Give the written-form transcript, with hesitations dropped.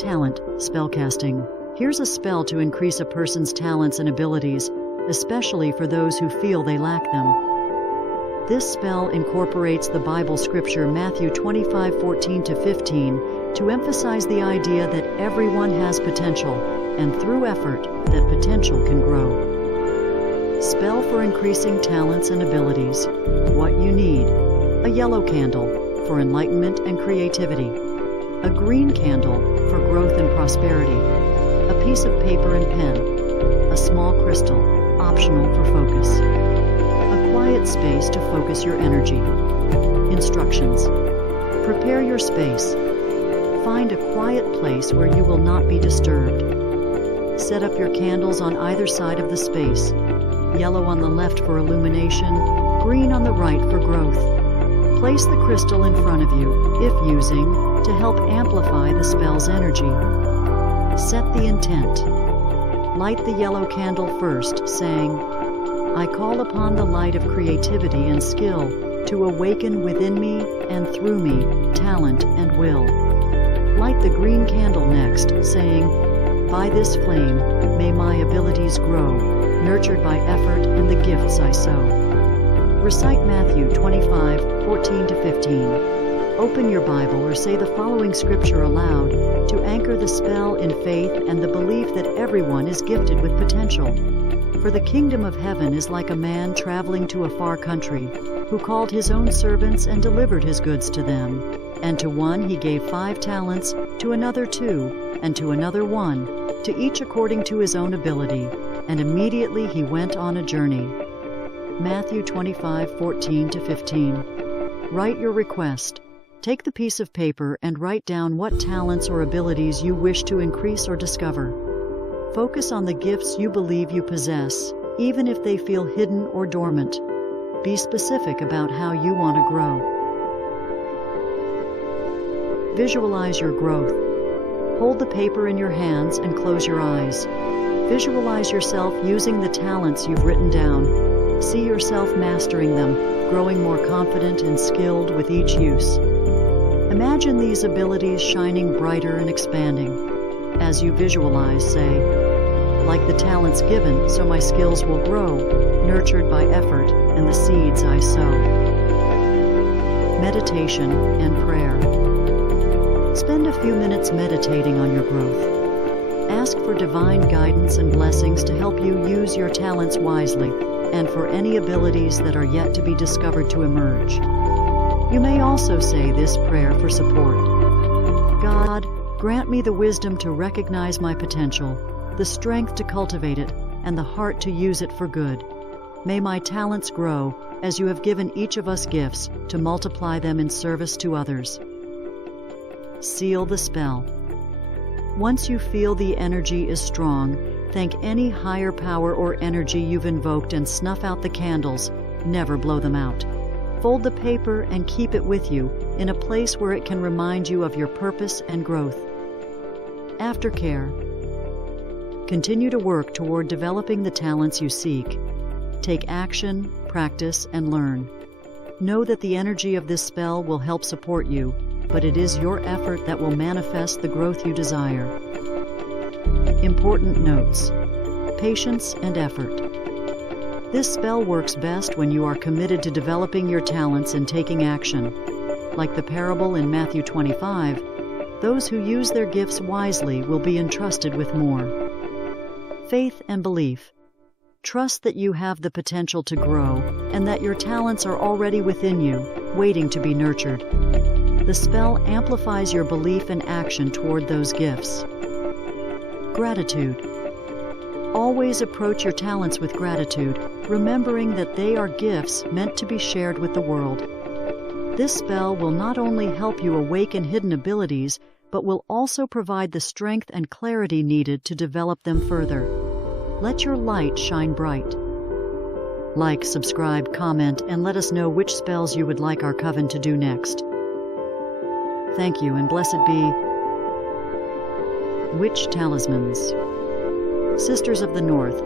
Talent, spellcasting. Here's a spell to increase a person's talents and abilities, especially for those who feel they lack them. This spell incorporates the Bible scripture Matthew 25:14-15 to emphasize the idea that everyone has potential, and through effort, that potential can grow. Spell for increasing talents and abilities. What you need: a yellow candle for enlightenment and creativity, a green candle for growth and prosperity, a piece of paper and pen, a small crystal, optional for focus, a quiet space to focus your energy. Instructions: prepare your space. Find a quiet place where you will not be disturbed. Set up your candles on either side of the space. Yellow on the left for illumination, green on the right for growth. Place the crystal in front of you, if using, to help amplify the spell's energy. Set the intent. Light the yellow candle first, saying, "I call upon the light of creativity and skill to awaken within me and through me talent and will." Light the green candle next, saying, "By this flame may my abilities grow, nurtured by effort and the gifts I sow." Recite Matthew 25:14-15. Open your Bible or say the following scripture aloud to anchor the spell in faith and the belief that everyone is gifted with potential. For the kingdom of heaven is like a man traveling to a far country, who called his own servants and delivered his goods to them. And to one he gave 5 talents, to another 2, and to another 1, to each according to his own ability. And immediately he went on a journey. Matthew 25:14-15. Write your request. Take the piece of paper and write down what talents or abilities you wish to increase or discover. Focus on the gifts you believe you possess, even if they feel hidden or dormant. Be specific about how you want to grow. Visualize your growth. Hold the paper in your hands and close your eyes. Visualize yourself using the talents you've written down. See yourself mastering them, growing more confident and skilled with each use. Imagine these abilities shining brighter and expanding. As you visualize, say, "Like the talents given, so my skills will grow, nurtured by effort and the seeds I sow." Meditation and prayer. Spend a few minutes meditating on your growth. Ask for divine guidance and blessings to help you use your talents wisely, and for any abilities that are yet to be discovered to emerge. You may also say this prayer for support. God, grant me the wisdom to recognize my potential, the strength to cultivate it, and the heart to use it for good. May my talents grow, as you have given each of us gifts, to multiply them in service to others. Seal the spell. Once you feel the energy is strong, thank any higher power or energy you've invoked and snuff out the candles. Never blow them out. Fold the paper and keep it with you in a place where it can remind you of your purpose and growth. Aftercare. Continue to work toward developing the talents you seek. Take action, practice, and learn. Know that the energy of this spell will help support you, but it is your effort that will manifest the growth you desire. Important notes: patience and effort. This spell works best when you are committed to developing your talents and taking action. Like the parable in Matthew 25, those who use their gifts wisely will be entrusted with more. Faith and belief. Trust that you have the potential to grow and that your talents are already within you, waiting to be nurtured. The spell amplifies your belief and action toward those gifts. Gratitude. Always approach your talents with gratitude, remembering that they are gifts meant to be shared with the world. This spell will not only help you awaken hidden abilities, but will also provide the strength and clarity needed to develop them further. Let your light shine bright. Like, subscribe, comment, and let us know which spells you would like our coven to do next. Thank you, and blessed be Witch Talismans. Sisters of the North,